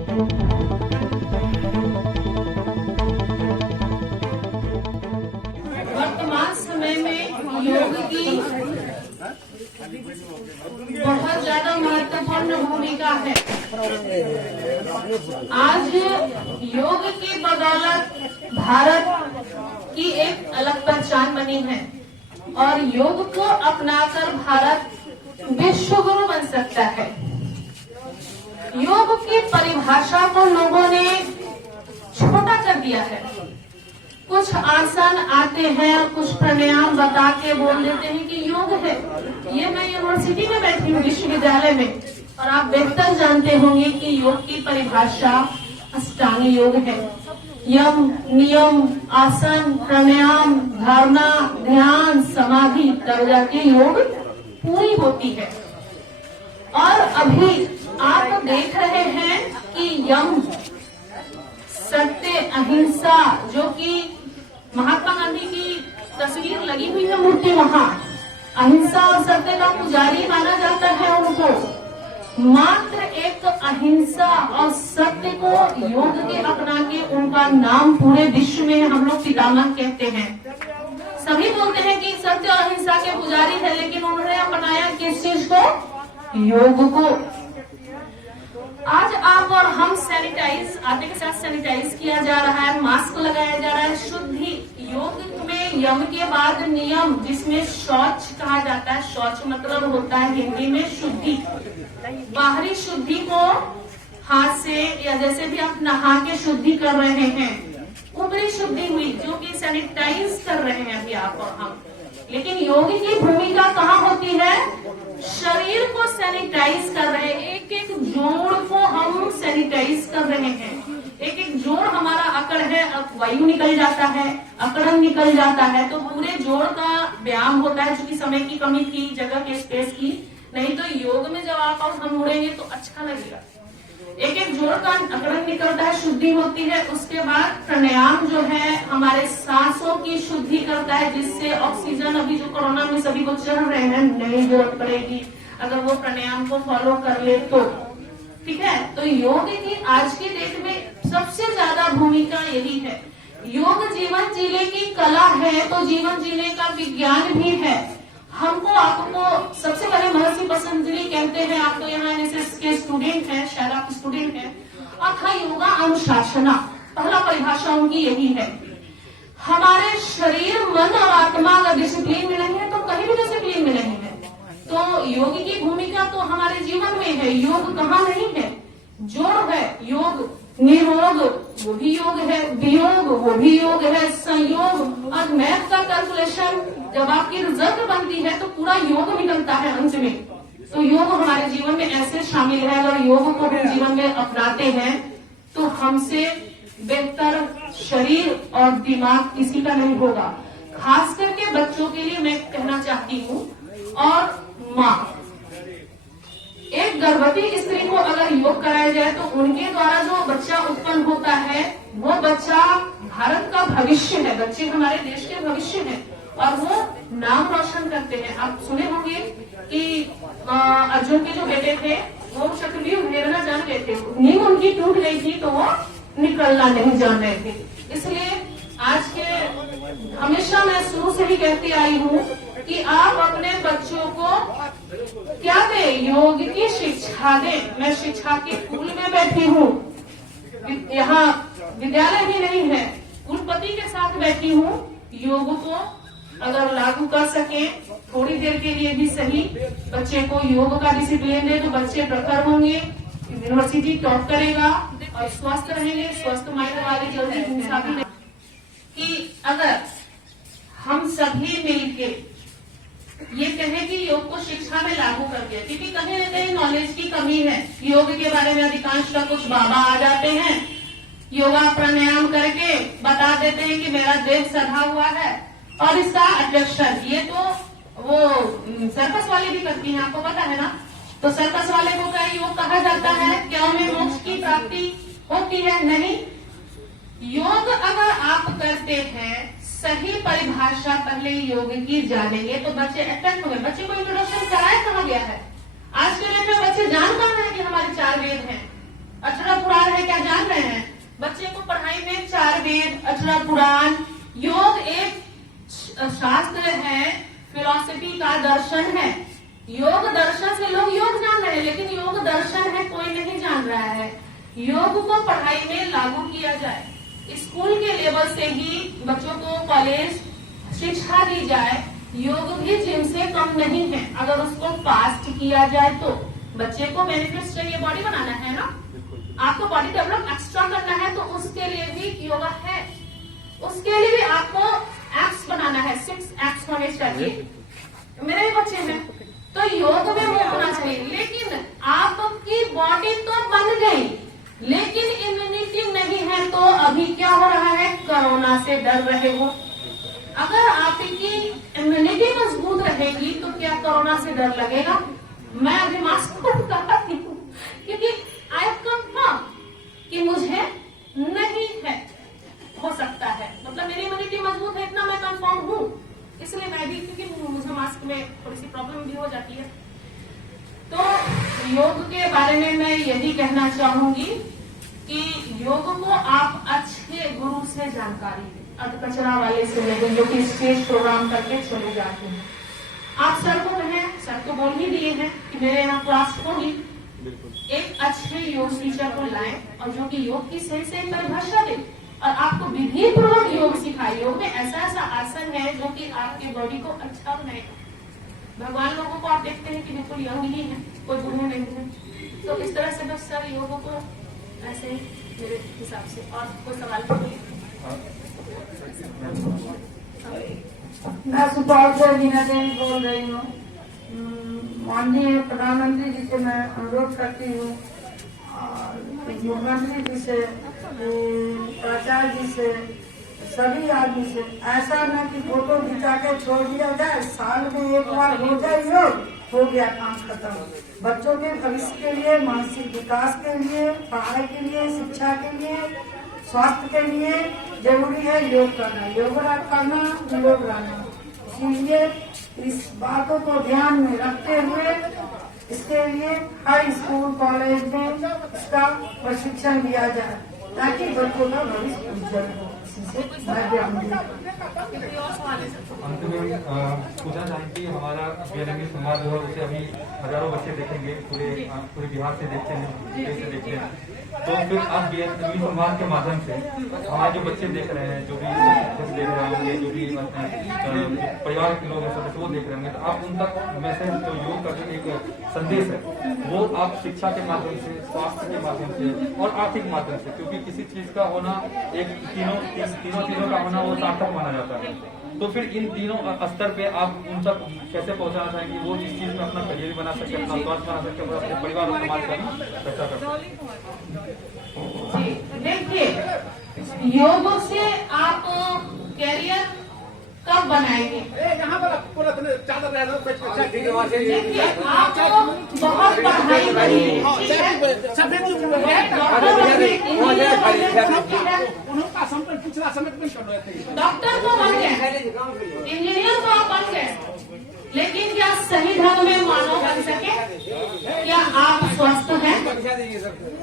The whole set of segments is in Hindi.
वर्तमान समय में योग की बहुत ज्यादा महत्वपूर्ण भूमिका है। आज योग की बदौलत भारत की एक अलग पहचान बनी है और योग को अपनाकर भारत विश्व गुरु बन सकता है। योग की परिभाषा को लोगों ने छोटा कर दिया है। कुछ आसन आते हैं और कुछ प्राणायाम बता के बोल देते हैं कि योग है। ये मैं यूनिवर्सिटी में बैठी हूँ, विश्वविद्यालय में, और आप बेहतर जानते होंगे कि योग की परिभाषा अष्टांग योग है। यम, नियम, आसन, प्राणायाम, धारणा, ध्यान, समाधि तब जाके योग पूरी होती है। और अभी आप देख रहे हैं कि यम, सत्य, अहिंसा, जो कि महात्मा गांधी की तस्वीर लगी हुई है मूर्ति वहां, अहिंसा और सत्य का पुजारी माना जाता है उनको। मात्र एक अहिंसा और सत्य को योग के अपना के उनका नाम पूरे विश्व में हम लोग पितामह कहते हैं। सभी बोलते हैं कि सत्य और अहिंसा के पुजारी है, लेकिन उन्होंने अपनाया किस चीज को? योग को। आज आप और हम सैनिटाइज, आटे के साथ सैनिटाइज किया जा रहा है, मास्क लगाया जा रहा है। शुद्धि, योग में यम के बाद नियम, जिसमें शौच कहा जाता है। शौच मतलब होता है हिंदी में शुद्धि। बाहरी शुद्धि को हाथ से या जैसे भी आप नहा के शुद्धि कर रहे हैं, ऊपरी शुद्धि हुई जो कि सैनिटाइज कर रहे हैं अभी आप और हम। लेकिन योग की भूमिका कहाँ होती है? शरीर को सैनिटाइज कर रहे हैं। एक एक जोड़ को हम सैनिटाइज कर रहे हैं। एक एक जोड़ हमारा अकड़ है, वायु निकल जाता है, अकड़न निकल जाता है, तो पूरे जोड़ का व्यायाम होता है। चूंकि समय की कमी थी, जगह के स्पेस की, नहीं तो योग में जब आप और हम मुड़ेंगे तो अच्छा लगेगा। एक एक जोड़ का अकड़न निकलता है, शुद्धि होती है। उसके बाद प्राणायाम जो है हमारे सांसों की शुद्धि करता है, जिससे ऑक्सीजन, अभी जो कोरोना में सभी को चढ़ रहे हैं, नहीं जरूरत पड़ेगी अगर वो प्राणायाम को फॉलो कर ले तो। ठीक है, तो योग की आज की डेट में सबसे ज्यादा भूमिका यही है। योग जीवन जीने की कला है, तो जीवन जीने का विज्ञान भी है। हमको आपको सबसे पहले महर्षि पतंजलि कहते हैं, आप तो यहाँ एनएसएस के स्टूडेंट हैं, शायद आप स्टूडेंट हैं। अथा योगा अनुशासना, पहला परिभाषा उनकी यही है। हमारे शरीर, मन और आत्मा अगर डिसिप्लिन में नहीं है तो कहीं भी डिसिप्लिन में नहीं है। तो योग की भूमिका तो हमारे जीवन में है। योग कहाँ नहीं है? जोड़ है योग। निरोग वो भी योग है, वियोग वो भी योग है, संयोग और मैथ का कैलकुलेशन जब आपकी रिजल्ट बनती है तो पूरा योग निकलता है अंत में। तो योग हमारे जीवन में ऐसे शामिल है। अगर योग को हम जीवन में अपनाते हैं तो हमसे बेहतर शरीर और दिमाग किसी का नहीं होगा। खास करके बच्चों के लिए मैं कहना चाहती हूँ, और माँ, एक गर्भवती स्त्री को अगर योग कराया जाए तो उनके द्वारा जो बच्चा उत्पन्न होता है वो बच्चा भारत का भविष्य है। बच्चे हमारे देश के भविष्य हैं और वो नाम रोशन करते हैं। आप सुने होंगे कि अर्जुन के जो बेटे थे वो चक्रव्यूह घेरना जान गए थे, नींव उनकी टूट गई थी तो वो निकलना नहीं जान रहे थे। इसलिए आज के हमेशा मैं शुरू से ही कहती आई हूँ कि आप अपने बच्चों को क्या दें? योग की शिक्षा दें। मैं शिक्षा के स्कूल में बैठी हूँ, यहाँ विद्यालय भी नहीं है, कुलपति के साथ बैठी हूँ। योग को अगर लागू कर सके थोड़ी देर के लिए भी सही, बच्चे को योग का डिसिप्लिन दे तो बच्चे प्रखर होंगे, यूनिवर्सिटी टॉप करेगा और स्वस्थ रहेंगे। स्वस्थ माइंड वाले जल्दी हिंसा भी नहीं। कि अगर हम सभी मिलके ये कहें कि योग को शिक्षा में लागू कर दिया, क्योंकि कहीं न कहीं नॉलेज की कमी है। योग के बारे में अधिकांश का कुछ बाबा आ जाते हैं, योगा प्राणायाम करके बता देते हैं कि मेरा देह सधा हुआ है और इसका अट्रैक्शन, ये तो वो सर्कस वाले भी करती हैं, आपको पता है ना। तो सर्कस वाले को क्या योग कहा जाता है? क्या उन्हें मोक्ष की प्राप्ति होती है? नहीं। योग अगर आप करते हैं, सही परिभाषा पहले योग की जानेंगे तो बच्चे अट्रैक्ट होंगे। बच्चे को इंट्रोडक्शन कराया कहा गया है? आज के डेट में बच्चे जान कहाँ है कि हमारे 4 वेद हैं, अक्षरा पुराण है, बच्चे को पढ़ाई में 4 वेद, 18 पुराण, योग एक शास्त्र है, फिलॉसफी का दर्शन है। योग दर्शन से लोग योग जान रहे हैं, लेकिन योग दर्शन है कोई नहीं जान रहा है। योग को पढ़ाई में लागू किया जाए, स्कूल के लेवल से ही बच्चों को कॉलेज शिक्षा दी जाए। योग भी जिम से कम नहीं है, अगर उसको फास्ट किया जाए तो। बच्चे को बेनिफिट्स चाहिए, बॉडी बनाना है ना, आपको बॉडी डेवलप एक्स्ट्रा करना है, तो उसके लिए भी योगा है। उसके लिए भी आपको एप्स बनाना है, 6 एप्स होने चाहिए। मेरे भी बच्चे हैं, तो योग में वो होना चाहिए। लेकिन आपकी बॉडी तो बन गई, लेकिन इम्यूनिटी नहीं है, तो अभी क्या हो रहा है, कोरोना से डर रहे हो। अगर आपकी इम्यूनिटी मजबूत रहेगी तो क्या कोरोना से डर लगेगा? मैं अभी मास्क लगाती हूँ क्योंकि आई कंफर्म कि मुझे नहीं है, हो सकता है, मतलब मेरी इम्यूनिटी मजबूत है, इतना मैं कंफर्म हूँ। इसलिए मैं भी, क्योंकि मुझे मास्क में थोड़ी सी प्रॉब्लम भी हो जाती है। तो योग के बारे में मैं यही कहना चाहूंगी कि योग को आप अच्छे गुरु से जानकारी दें, कचरा वाले से नहीं, जो कि स्टेज प्रोग्राम करके चले जाते हैं। आप सर को कहें, सर तो बोल ही दिए हैं कि मेरे यहाँ क्लास होगी, एक अच्छे योग टीचर को लाएं और जो कि योग की सही से परिभाषा दे और आपको विधि पूर्वक योग सिखाए। योग में ऐसा ऐसा आसन है जो कि आपके बॉडी को अच्छा बनाएगा। भगवान लोगों को आप देखते हैं कि बिल्कुल यंग ही है, कोई बूढ़े नहीं है। तो इस तरह से बस सर योगों को ऐसे ही मेरे हिसाब से। और कोई सवाल नहीं? मैं सुपौल से वीना देवी बोल रही हूँ। माननीय प्रधानमंत्री जी से मैं अनुरोध करती हूँ और मुख्यमंत्री जी से, प्राचार्य जी से, सभी आदमी से, ऐसा न कि फोटो खिंचा के छोड़ दिया जाए, साल में एक बार हो जाए योग, हो गया काम खत्म। बच्चों के भविष्य के लिए, मानसिक विकास के लिए, पढ़ाई के लिए, शिक्षा के लिए, स्वास्थ्य के लिए जरूरी है योग करना, योग करना, योग रहना। इसलिए इस बातों को ध्यान में रखते हुए इसके लिए हर स्कूल कॉलेज में इसका प्रशिक्षण दिया जाए ताकि बच्चों का भविष्य उज्जवल हो। अंत में पूछना चाहेंगे, हमारा बेरंगी समाज जो है उसे अभी हजारों बच्चे देखेंगे, पूरे बिहार से देखते हैं, यूपी से देखते हैं। तो फिर आप बेरंगी समाज के माध्यम से हमारे जो बच्चे देख रहे हैं, जो भी देख रहे होंगे, जो भी परिवार के लोग हैं सदस्य वो देख रहे होंगे, तो आप उन तक मैसेज जो योग का जो एक संदेश है वो आप शिक्षा के माध्यम से, स्वास्थ्य के माध्यम से और आर्थिक माध्यम से, क्योंकि किसी चीज का होना एक तीनों चीजों का होना वो सार्थक माना जाता है। तो फिर इन तीनों स्तर पे आप उन तक कैसे पहुंचाना चाहेंगे, वो इस चीज में अपना करियर बना सके, अपना स्वास्थ्य बना सके और अपने परिवार और समाज का भी पैसा कर जी। देखिए, योग से आप कैरियर कब बनाएंगे? देखिए, आप बहुत पढ़ाई करिए, डॉक्टर तो बन गए, इंजीनियर तो आप बन गए, लेकिन क्या सही ढंग में मानव बन सके? क्या आप स्वस्थ हैं?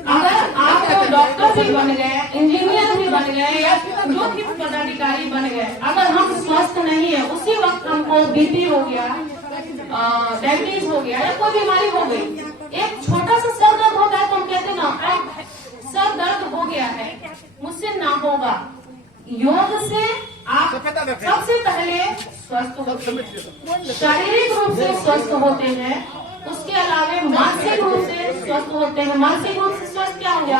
अगर आप डॉक्टर भी बन गए, इंजीनियर भी बन गए या जो भी पदाधिकारी बन गए, अगर हम स्वस्थ नहीं है, उसी वक्त हमको बीपी हो गया, डायबिटीज हो गया या कोई बीमारी हो गई, एक छोटा सा सर दर्द होता है तो हम कहते ना अब सर दर्द हो गया है, मुझसे ना होगा। योग से आप सबसे पहले स्वस्थ होते हैं, शारीरिक रूप से स्वस्थ होते हैं, उसके अलावा मानसिक रूप से स्वस्थ होते हैं। मानसिक रूप से स्वस्थ क्या हो गया?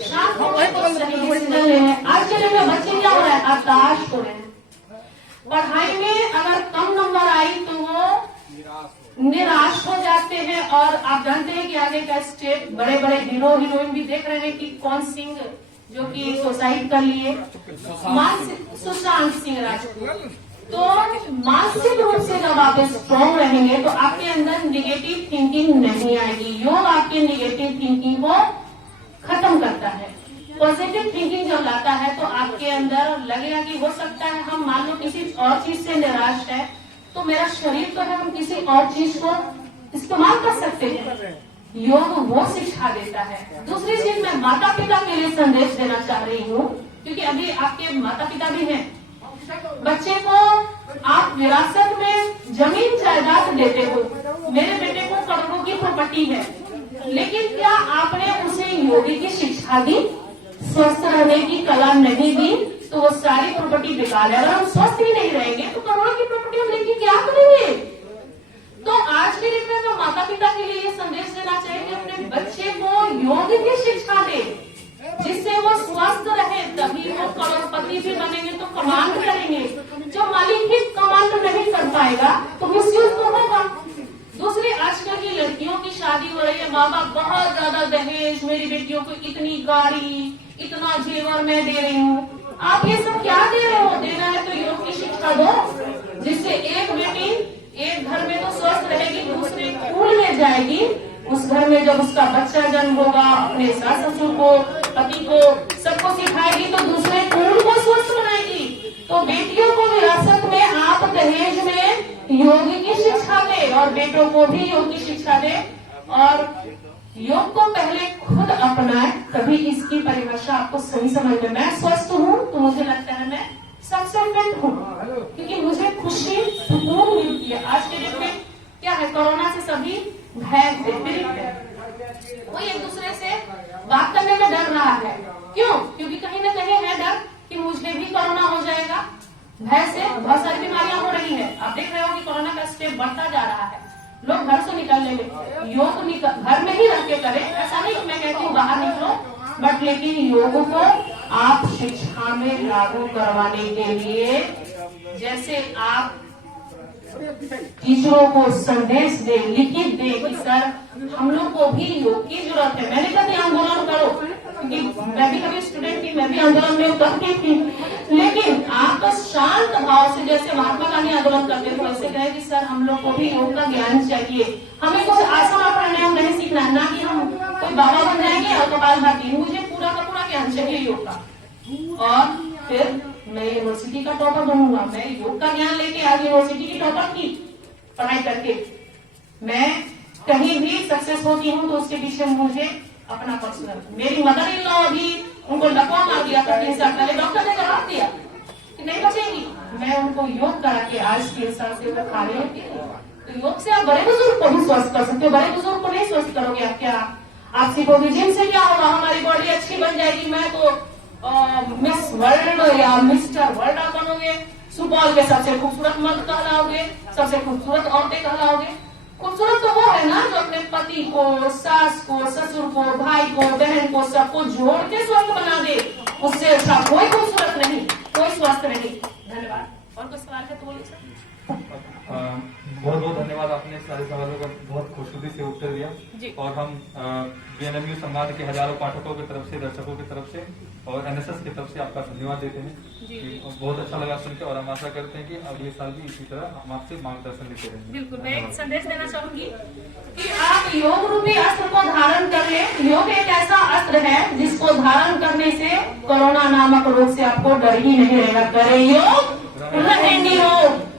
शांत हो गए तो सही डिसीजन लेने। आज के दिन में बच्चे क्या हो रहे हैं? हताश हो रहे हैं। पढ़ाई में अगर कम नंबर आई तो वो निराश हो जाते हैं। और आप जानते हैं कि आगे का स्टेप, बड़े बड़े हीरो हीरोइन भी देख रहे हैं कि कौन सिंह जो कि सुसाइड कर लिए, सुशांत सिंह राजपूत। तो मानसिक रूप से जब आप स्ट्रॉन्ग रहेंगे तो आपके अंदर निगेटिव थिंकिंग नहीं आएगी। योग आपके निगेटिव थिंकिंग को खत्म करता है। पॉजिटिव थिंकिंग जब लाता है तो आपके अंदर लगेगा कि हो सकता है हम मान लो किसी और चीज से निराश है तो मेरा शरीर तो है, हम किसी और चीज को इस्तेमाल कर सकते हैं। योग वो शिक्षा देता है। दूसरी चीज मैं माता पिता के लिए संदेश देना चाह रही हूँ, क्योंकि अभी आपके माता पिता भी हैं। बच्चे को आप विरासत में जमीन जायदाद देते हो। मेरे बेटे को करोड़ों की प्रॉपर्टी है, लेकिन क्या आपने उसे योग की शिक्षा दी? स्वस्थ रहने की कला नहीं दी तो वो सारी प्रॉपर्टी बेकार है। अगर हम स्वस्थ ही नहीं रहेंगे तो करोड़ों की प्रॉपर्टी हम लेके क्या करेंगे? तो आज के दिन में माता पिता के लिए ये संदेश देना चाहिए कि अपने बच्चे को योग की शिक्षा दे, जिससे वो स्वस्थ रहे, तभी वो करोड़पति भी बनेंगे तो कमांड करेंगे। जो मालिक ही कमांड नहीं कर पाएगा तो मिसयूज तो होगा। दूसरी, आजकल की लड़कियों की शादी हो रही है, माँ बाप बहुत ज्यादा दहेज, मेरी बेटियों को इतनी गाड़ी, इतना जेवर मैं दे रही हूँ। आप ये सब क्या दे रहे हो? देना है तो योग की शिक्षा दो, जिससे एक बेटी एक घर में तो स्वस्थ रहेगी, दूसरे स्कूल में जाएगी, उस घर में जब उसका बच्चा जन्म होगा, अपने सास ससुर को, पति को, सबको सिखाएगी तो दूसरे कुल को स्वस्थ बनाएगी। तो बेटियों को विरासत में आप दहेज में योग की शिक्षा दें और बेटों को भी योग की शिक्षा दें, और योग को पहले खुद अपनाएं, तभी इसकी परिभाषा आपको सही समझ में। मैं स्वस्थ हूँ तो मुझे लगता है मैं सबसे फिट हूँ, क्योंकि मुझे खुशी सुकून मिलती है। आज के दिन में क्या है, कोरोना से सभी भय से पीड़ित है, कोई एक दूसरे से बात करने में डर रहा है। क्यों? क्योंकि कहीं न कहीं है डर कि मुझे भी कोरोना हो जाएगा। भय से बहुत सारी बीमारियां हो रही है। आप देख रहे हो कि कोरोना का स्टेप बढ़ता जा रहा है। लोग घर से निकलने में योग घर में ही रह के करें, ऐसा नहीं कि मैं कहती हूँ बाहर निकलो, बट लेकिन योग को आप शिक्षा में लागू करवाने के लिए, जैसे आप टीचरों को संदेश दे, लिखित दे कि सर हम लोग को भी योग की जरूरत है। मैंने कभी आंदोलन करो, क्योंकि मैं भी कभी स्टूडेंट थी, मैं भी आंदोलन में करती थी, लेकिन आप शांत भाव से, जैसे महात्मा गांधी आंदोलन करते थे, वैसे कहे कि सर हम लोग को भी योग का ज्ञान चाहिए, हमें कुछ आसन और प्राणायाम नहीं सीखना है, ना कि हम कोई बाबा बन जाएंगे और कपाल भाती। मुझे पूरा का पूरा ज्ञान चाहिए योग का, और फिर मैं यूनिवर्सिटी का टॉपर बनूंगा। मैं योग का ज्ञान लेके आज यूनिवर्सिटी की टॉपर की पढ़ाई करके मैं कहीं भी सक्सेस होती हूँ तो उसके पीछे मुझे अपना पर्सनल, मेरी मदर इन लॉ अभी उनको लकवा मार दिया था 3 साल पहले, डॉक्टर ने जवाब दिया कि नहीं बचेगी। मैं उनको योग करा के आज 3 साल से वो खा रही होती है। तो योग से आप बड़े बुजुर्ग को भी स्वस्थ कर सकते हो। बड़े बुजुर्ग को नहीं स्वस्थ करोगे आप क्या? आप सीखोगे जिम से क्या होगा, हमारी बॉडी अच्छी बन जाएगी, मैं तो मिस वर्ल्ड या मिस्टर वर्ल्ड आप बनोगे, सुपौल के सबसे खूबसूरत मर्द कहलाओगे, सबसे खूबसूरत औरतें कहलाओगे। खूबसूरत तो वो है ना जो अपने पति को, सास को, ससुर को, भाई को, बहन को, सबको जोड़ के स्वस्थ बना दे। उससे अच्छा कोई खूबसूरत नहीं, कोई स्वस्थ नहीं। धन्यवाद। और कोई सवाल है तो बोलिए सर। बहुत बहुत धन्यवाद, आपने सारे सवालों का बहुत खूबसूरती से उत्तर दिया और हम बीएनएमयू समाज के हजारों पाठकों की तरफ से, दर्शकों की तरफ से और एनएसएस की तरफ से आपका धन्यवाद देते हैं। बहुत अच्छा लगा सुनकर और हम आशा करते हैं कि अगले साल भी इसी तरह हम आपसे मार्गदर्शन लेते रहेंगे। बिल्कुल, मैं एक संदेश देना चाहूंगी कि आप योग रूपी अस्त्र को धारण कर लें। योग एक ऐसा अस्त्र है जिसको धारण करने से कोरोना नामक रोग से आपको डर ही नहीं रहेगा। करें योग, रहे निरोग।